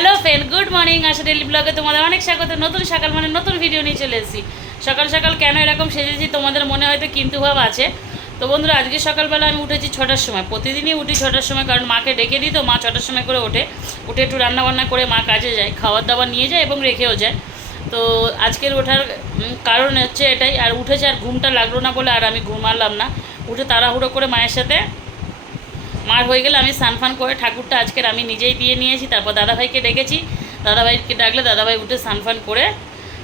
Hello friend, good morning, Asha daily ব্লগে তোমাদের অনেক স্বাগত। নতুন সকাল মানে নতুন ভিডিও নিয়ে চলে এসেছি। সকাল সকাল কেন এরকম সেজেছি তোমাদের মনে হয়তো কিন্তু ভাব আছে। তো বন্ধুরা, আজকে সকালবেলা আমি উঠেছি ছটার সময়। প্রতিদিনই উঠি ছটার সময় কারণ মাকে ডেকে দিই তো, মা ছটার সময় করে ওঠে। উঠে একটু রান্না বান্না করে মা কাজে যায় খাবার দাবার নিয়ে যায় এবং রেখেও যায়। তো আজকের ওঠার কারণ হচ্ছে এটাই, আর উঠেছে আর ঘুমটা লাগল না বলে আর আমি ঘুমালাম না। উঠে তাড়াহুড়ো করে মায়ের সাথে মার হয়ে গেলে আমি স্নান ফান করে ঠাকুরটা আজকের আমি নিজেই দিয়ে নিয়েছি, তারপর দাদাভাইকে ডেকেছি। দাদাভাইকে ডাকলে দাদাভাই উঠে স্নান ফান করে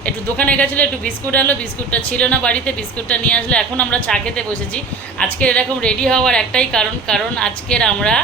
একটু দোকানে গেছিল, একটু বিস্কুট আনলো, বিস্কুটটা ছিল না বাড়িতে, বিস্কুটটা নিয়ে আসলে, এখন আমরা চা খেতে বসেছি। আজকের এরকম রেডি হওয়ার একটাই কারণ কারণ আজকের আমরা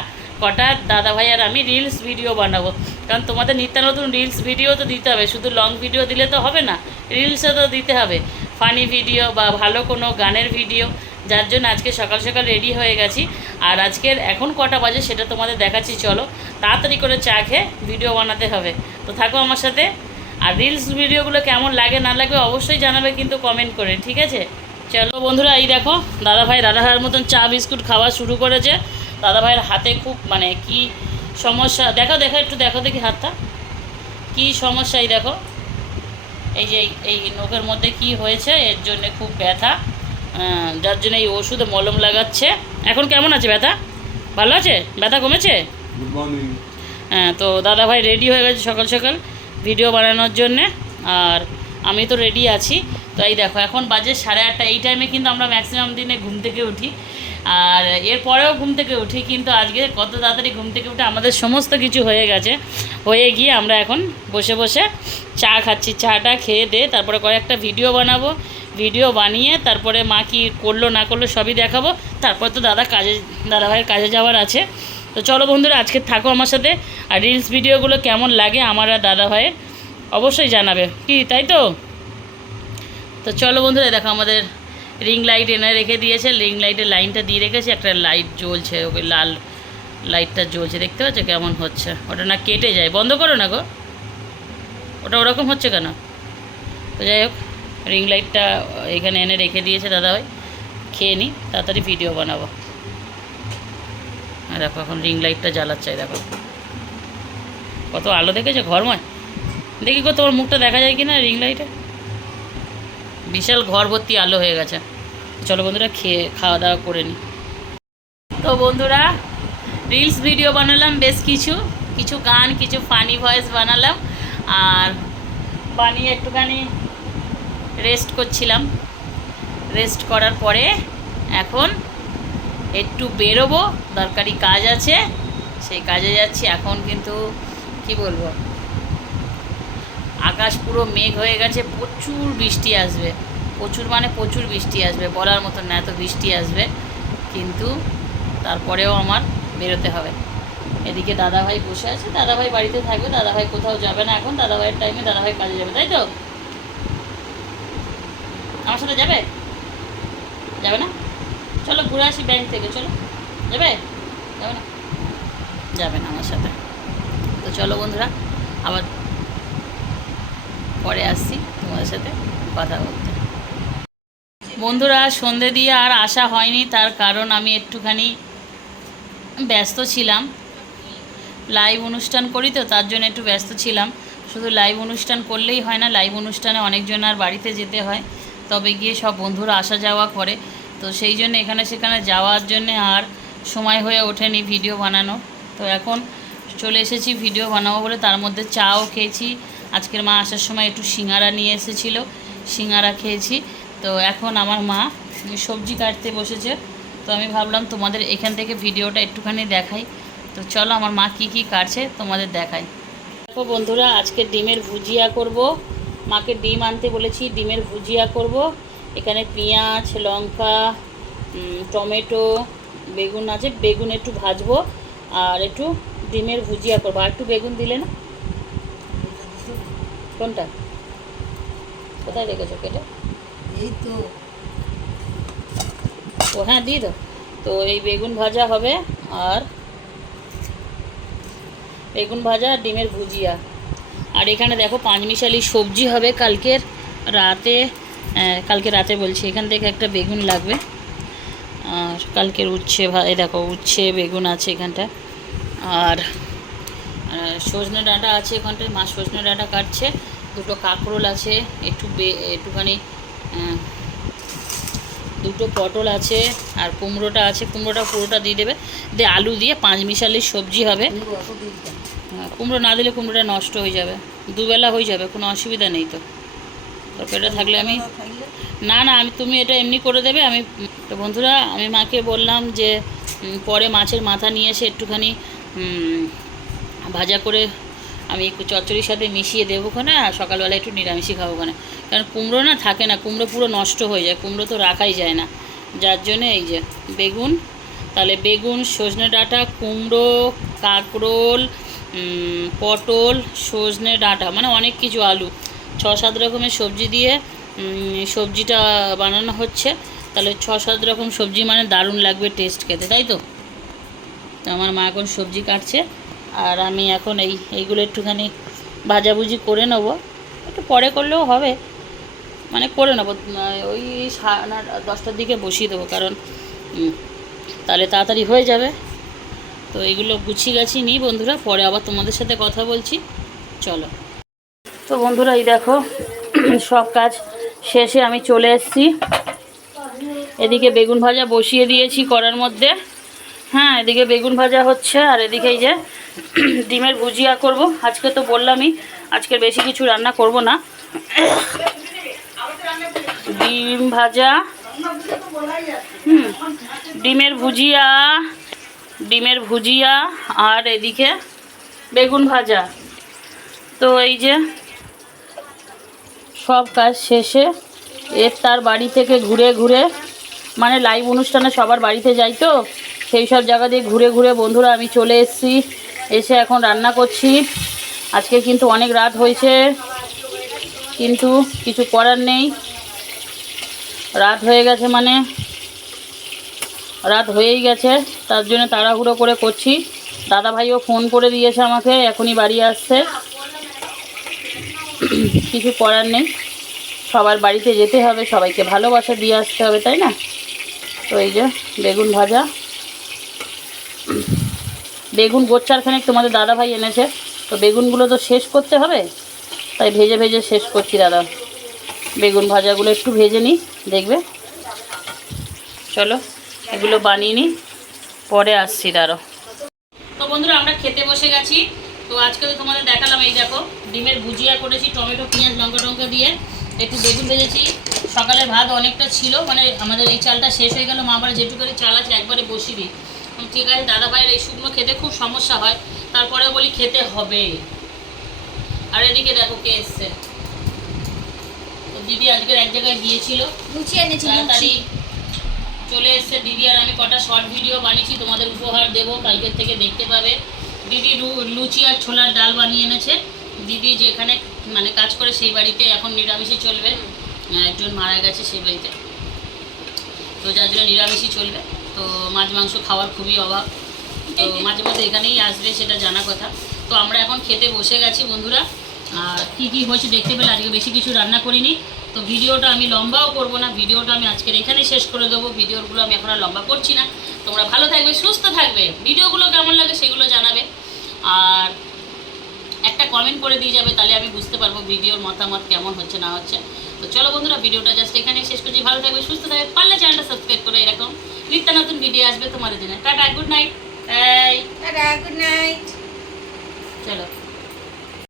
কটা দাদাভাই আর আমি রিলস ভিডিও বানাবো। কারণ তোমাদের নিত্য নতুন রিলস ভিডিও তো দিতে হবে, শুধু লং ভিডিও দিলে তো হবে না রিলসও তো দিতে হবে। ফানি ভিডিও বা ভালো কোনো গানের ভিডিও যার জন্য আজকে সকাল সকাল রেডি হয়ে গেছি। আর আজকের এখন কটা বাজে সেটা তোমাদের দেখাচ্ছি, চলো। তাড়াতাড়ি করে চা খেয়ে ভিডিও বানাতে হবে। তো থাকো আমার সাথে। আর রিলস ভিডিওগুলো কেমন লাগে, না লাগে অবশ্যই জানাবে কিন্তু কমেন্ট করে, ঠিক আছে? চলো বন্ধুরা, এই দেখো, দাদাভাই দাদাভাইয়ের মতন চা, বিস্কুট খাওয়া শুরু করেছে। দাদাভাইয়ের হাতে খুব মানে কি সমস্যা দেখো দেখো একটু দেখো দেখি হাতটা। কি সমস্যা, এই দেখো। এই যে, এই- নখের মধ্যে কি হয়েছে, এর জন্য খুব ব্যথা। যার জন্য এই ওষুধে মলম লাগাচ্ছে। এখন কেমন আছে ব্যথা? ভালো আছে? ব্যথা কমেছে? হ্যাঁ তো দাদা ভাই রেডি হয়ে গেছে সকাল সকাল ভিডিও বানানোর জন্যে। আর আমি তো রেডি আছি। তো এই দেখো এখন বাজে সাড়ে আটটা। এই টাইমে কিন্তু আমরা ম্যাক্সিমাম দিনে ঘুম থেকে উঠি। আর এরপরেও ঘুম থেকে উঠি কিন্তু আজকে কত তাড়াতাড়ি ঘুম থেকে উঠে আমাদের সমস্ত কিছু হয়ে গেছে। হয়ে গিয়ে আমরা এখন বসে বসে চা খাচ্ছি। চাটা খেয়ে দে তারপরে কয়েকটা ভিডিও বানাবো। ভিডিও বানিয়ে তারপরে মা কি করল না করল সবই দেখাবো। তারপর তো দাদা কাজে দাদাভাইয়ের কাজে যাওয়ার আছে। তো চলো বন্ধুরা, আজকে থাকো আমার সাথে। আর রিলস ভিডিওগুলো কেমন লাগে আমার আর দাদা ভাইয়ের অবশ্যই জানাবে। কি, তাই তো? তো চলো বন্ধুরা, দেখো আমাদের রিং লাইট এনে রেখে দিয়েছে। রিং লাইটের লাইনটা দিয়ে রেখেছে, একটা লাইট জ্বলছে, ওই লাল লাইটটা জ্বলছে। দেখতে পাচ্ছ কেমন হচ্ছে? ওটা না কেটে যায়। বন্ধ করো না গো। ওটা ওরকম হচ্ছে কেন? তো যাই হোক রিং লাইটটা এখানে এনে রেখে দিয়েছে দাদাভাই। খেয়ে নিই তাড়াতাড়ি ভিডিও বানাবো। দেখো এখন রিং লাইটটা জ্বালাচ্ছে, দেখো। কত আলো দেখেছে ঘরময়? দেখি গো তোমার মুখটা দেখা যায় কি না রিং লাইটে বিশাল ঘর ভর্তি আলো হয়ে গেছে। চলো বন্ধুরা, খেয়ে, খাওয়া দাওয়া করে নিই তো বন্ধুরা রিলস ভিডিও বানালাম, বেশ কিছু। কিছু গান, কিছু ফানি ভয়েস বানালাম। আর বানিয়ে একটুখানি রেস্ট করছিলাম। রেস্ট করার পরে এখন একটু বেরোবো, দরকারি কাজ আছে। সেই কাজে যাচ্ছি, এখন কিন্তু কি বলব? আকাশ পুরো মেঘ হয়ে গেছে, প্রচুর বৃষ্টি আসবে। প্রচুর মানে প্রচুর বৃষ্টি আসবে, বলার মতন না, এত বৃষ্টি আসবে। কিন্তু তারপরেও আমার বেরোতে হবে। এদিকে দাদাভাই বসে আছে, দাদাভাই বাড়িতে থাকবে, দাদাভাই কোথাও যাবে না এখন, দাদাভাইয়ের টাইমে দাদাভাই কাজে যাবে, তাই তো? আমার সাথে যাবে? যাবে না? চলো ঘুরে আসি ব্যাংক থেকে, চলো। যাবে? যাবে না? যাবে না আমার সাথে। তো চলো বন্ধুরা, আবার পরে আসছি তোমাদের সাথে কথা বলতে। বন্ধুরা, সন্ধে দিয়ে আর আসা হয়নি, তার কারণ আমি একটুখানি ব্যস্ত ছিলাম। লাইভ অনুষ্ঠান করি তো, তার জন্য একটু ব্যস্ত ছিলাম। শুধু লাইভ অনুষ্ঠান করলেই হয় না লাইভ অনুষ্ঠানে অনেকজন আর বাড়িতে যেতে হয়। তবে গিয়ে সব বন্ধুরা আসা যাওয়া করে। তো সেই জন্য এখানে সেখানে যাওয়ার জন্যে আর সময় হয়ে ওঠেনি ভিডিও বানানো। তো এখন চলে এসেছি ভিডিও বানাবো বলে। তার মধ্যে চাও খেয়েছি। আজকের মা আসার সময় একটু সিঙ্গারা নিয়ে এসেছিল। সিঙ্গারা খেয়েছি। তো এখন আমার মা সবজি কাটতে বসেছে। তো আমি ভাবলাম তোমাদের এখান থেকে ভিডিওটা একটুখানি দেখাই। তো চলো আমার মা কি কি কাটছে তোমাদের দেখাই। দেখো বন্ধুরা, আজকে ডিমের ভুজিয়া করব। মাকে ডিম আনতে বলেছি ডিমের ভুজিয়া করব। এখানে পেঁয়াজ লঙ্কা টমেটো বেগুন আছে বেগুন একটু ভাজবো আর একটু ডিমের ভুজিয়া করব। আর একটু বেগুন দিলে না? কোনটা? কোথায় রেখেছো কেটে? এই তো। ও হ্যাঁ দিয়ে দাও। তো এই বেগুন ভাজা হবে আর বেগুন ভাজা আর ডিমের ভুজিয়া। আর এখানে দেখো পাঁচমিশালি সবজি হবে কালকের রাতে কালকে রাতে বলছি। এখান থেকে একটা বেগুন লাগবে। আর কালকের উচ্ছে ভা- এই দেখো, উচ্ছে, বেগুন আছে এখানটা। আর সজনে ডাঁটা আছে এখানটায়। মা সজনে ডাঁটা কাটছে। দুটো কাঁকরোল আছে, একটু একটুখানি দুটো পটল আছে আর কুমড়োটা আছে। কুমড়োটা পুরোটা দিয়ে দেবে। দিয়ে আলু দিয়ে পাঁচ মিশালি সবজি হবে। কুমড়ো না দিলে কুমড়োটা নষ্ট হয়ে যাবে দুবেলা হয়ে যাবে কোনো অসুবিধা নেই তো। তরকারিটা থাকলে আমি না না আমি তুমি এটা এমনি করে দেবে আমি তো বন্ধুরা আমি মাকে বললাম যে পরে মাছের মাথা নিয়ে এসে একটুখানি ভাজা করে আমি একটু চচ্চড়ির সাথে মিশিয়ে দেবো ওখানে আর সকালবেলা একটু নিরামিষই খাব ওখানে। কারণ কুমড়ো না থাকে না কুমড়ো পুরো নষ্ট হয়ে যায় কুমড়ো তো রাখাই যায় না। যার জন্য এই যে বেগুন তাহলে বেগুন সজনে ডাঁটা কুমড়ো কাঁকরোল পটল, সজনে, ডাঁটা মানে অনেক কিছু আলু। ছ, সাত রকমের সবজি দিয়ে সবজিটা বানানো হচ্ছে। তাহলে ছ, সাত রকম সবজি মানে দারুণ লাগবে টেস্ট খেতে, তাই তো? আমার মা এখন সবজি কাটছে, আর আমি এখন এই, এইগুলো একটুখানি ভাজাভুজি করে নেব। একটু পরে করলেও হবে। মানে করে নেব ওই সাড়ে দশটার দিকে বসিয়ে দেবো, কারণ তাহলে তাড়াতাড়ি হয়ে যাবে। তো এগুলো গুছিয়ে গাছি নিই বন্ধুরা, পরে আবার তোমাদের সাথে কথা বলছি। চলো। তো বন্ধুরা, এই দেখো, সব কাজ শেষে আমি চলে এসেছি। এদিকে বেগুন ভাজা বসিয়ে দিয়েছি করার মধ্যে। হ্যাঁ এদিকে বেগুন ভাজা হচ্ছে, আর এদিকে এই যে ডিমের ভুজিয়া করব। আজকে তো বললামই, আজকে বেশি কিছু রান্না করব না। ডিম ভাজা, হুম, ডিমের ভুজিয়া ডিমের ভুজিয়া আর এদিকে বেগুন ভাজা। তো এই যে সব কাজ শেষে এর তার বাড়ি থেকে ঘুরে ঘুরে মানে লাইভ অনুষ্ঠানে সবার বাড়িতে যাই তো, সেই সব জায়গা দিয়ে ঘুরে ঘুরে বন্ধুরা আমি চলে এসেছি, এসে এখন রান্না করছি। আজকে কিন্তু অনেক রাত হয়েছে, কিন্তু কিছু করার নেই। রাত হয়ে গেছে মানে রাত হয়েই গেছে, তার জন্য তাড়াহুড়ো করে করছি। দাদা ভাইও ফোন করে দিয়েছে আমাকে, এখনই বাড়ি আসছে। কিছু করার নেই। সবার বাড়িতে যেতে হবে, সবাইকে ভালোবাসা দিয়ে আসতে হবে, তাই না? তো এই যে, বেগুন ভাজা। বেগুন গোচ্চারখানেক তোমাদের দাদা ভাই এনেছে। তো বেগুনগুলো তো শেষ করতে হবে? তাই ভেজে ভেজে শেষ করছি দাদা। বেগুন ভাজাগুলো একটু ভেজে নিই, দেখবে? চলো। এগুলো বানিয়ে নিই পরে আসছি দাঁড়ো তো বন্ধুরা আমরা খেতে বসে গেছি। তো আজকে তো তোমাদের দেখালাম এই দেখো ডিমের ভুজিয়া করেছি টমেটো পেঁয়াজ লঙ্কা টঙ্কা দিয়ে। একটু বেগুন ভেজেছি। সকালের ভাত অনেকটা ছিল মানে আমাদের এই চালটা শেষ হয়ে গেল মা আবার যেটুকুনি চাল আছে একবারে বসিবি। ঠিক আছে দাদা ভাইয়ের এই শুকনো খেতে খুব সমস্যা হয় তারপরে বলি খেতে হবে। আর এদিকে দেখো কে এসছে। তো দিদি আজকের এক জায়গায় গিয়েছিল। তাড়াতাড়ি চলে এসছে। দিদি আর আমি কটা শর্ট ভিডিও বানিয়েছি, তোমাদের উপহার দেবো, কালকের থেকে দেখতে পাবে। দিদি লুচি আর ছোলার ডাল বানিয়ে এনেছে। দিদি যেখানে মানে কাজ করে সেই বাড়িতে এখন নিরামিষই চলবে। একজন মারা গেছে সেই বাড়িতে। তো যার জন্য নিরামিষই চলবে। তো মাছ, মাংস খাওয়ার খুবই অভাব। তো মাঝে মাঝে এখানেই আসবে, সেটা জানা কথা। তো আমরা এখন খেতে বসে গেছি বন্ধুরা। আর কী কী হয়েছে দেখতে পেলে? আজকে বেশি কিছু রান্না করিনি। তো ভিডিওটা আমি লম্বাও করব না ভিডিওটা আমি আজকের এখানেই শেষ করে দেবো ভিডিওগুলো আমি এখন আর লম্বা করছি না। তোমরা ভালো থাকবে সুস্থ থাকবে ভিডিওগুলো কেমন লাগে সেগুলো জানাবে। আর একটা কমেন্ট করে দিয়ে যাবে তাহলে আমি বুঝতে পারব ভিডিওর মতামত কেমন হচ্ছে না হচ্ছে। তো চলো বন্ধুরা ভিডিওটা জাস্ট এখানেই শেষ করছি। ভালো থাকবে সুস্থ থাকবে পারলে চ্যানেলটা সাবস্ক্রাইব করে এরকম নিত্য নতুন ভিডিও আসবে তোমাদের জন্য। Tata good night good night চলো।